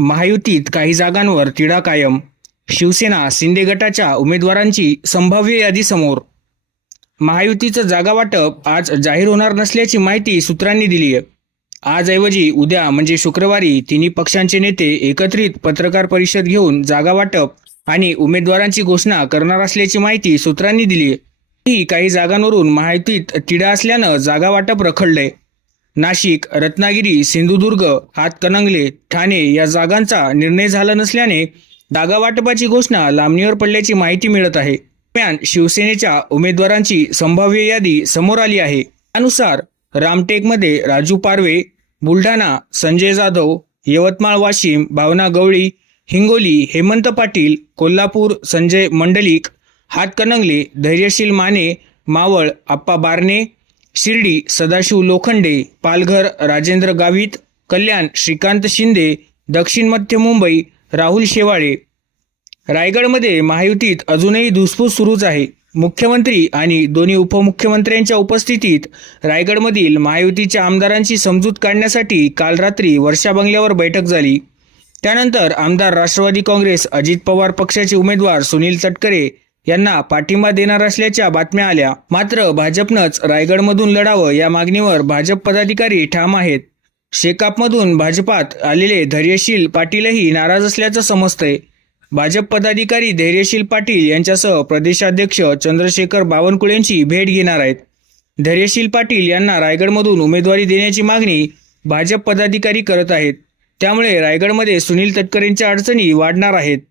महायुतीत काही जागांवर तिढा कायम. शिवसेना शिंदे गटाच्या उमेदवारांची संभाव्य यादी समोर. महायुतीचं जागा वाटप आज जाहीर होणार नसल्याची माहिती सूत्रांनी दिली आहे. आजऐवजी उद्या म्हणजे शुक्रवारी तिन्ही पक्षांचे नेते एकत्रित पत्रकार परिषद घेऊन जागा वाटप आणि उमेदवारांची घोषणा करणार असल्याची माहिती सूत्रांनी दिली आहे. ही काही जागांवरून महायुतीत तिढा असल्यानं जागा वाटप रखडलंय. नाशिक रत्नागिरी सिंधुदुर्ग हातकणंगले ठाणे या जागांचा निर्णय झाला नसल्याने जागा वाटपाची घोषणा लांबणीवर पडल्याची माहिती मिळत आहे. दरम्यान शिवसेनेच्या उमेदवारांची संभाव्य यादी समोर आली आहे. त्यानुसार रामटेकमध्ये राजू पारवे बुलढाणा संजय जाधव यवतमाळ वाशिम भावना गवळी हिंगोली हेमंत पाटील कोल्हापूर संजय मंडलिक हातकणंगले धैर्यशील माने मावळ आप्पा बारणे शिर्डी सदाशिव लोखंडे पालघर राजेंद्र गावित कल्याण श्रीकांत शिंदे दक्षिण मध्य मुंबई राहुल शेवाळे. रायगडमध्ये महायुतीत अजूनही धुसफूस सुरूच आहे. मुख्यमंत्री आणि दोन्ही उपमुख्यमंत्र्यांच्या उपस्थितीत रायगडमधील महायुतीच्या आमदारांची समजूत काढण्यासाठी काल रात्री वर्षा बंगल्यावर बैठक झाली. त्यानंतर आमदार राष्ट्रवादी काँग्रेस अजित पवार पक्षाचे उमेदवार सुनील तटकरे यांना पाठिंबा देणार असल्याच्या बातम्या आल्या. मात्र भाजपनंच रायगडमधून लढावं या मागणीवर भाजप पदाधिकारी ठाम आहेत. शेकापमधून भाजपात आलेले धैर्यशील पाटीलही नाराज असल्याचं समजतंय. भाजप पदाधिकारी धैर्यशील पाटील यांच्यासह प्रदेशाध्यक्ष चंद्रशेखर बावनकुळेंची भेट घेणार आहेत. धैर्यशील पाटील यांना रायगडमधून उमेदवारी देण्याची मागणी भाजप पदाधिकारी करत आहेत. त्यामुळे रायगडमध्ये सुनील तटकरेंच्या अडचणी वाढणार आहेत.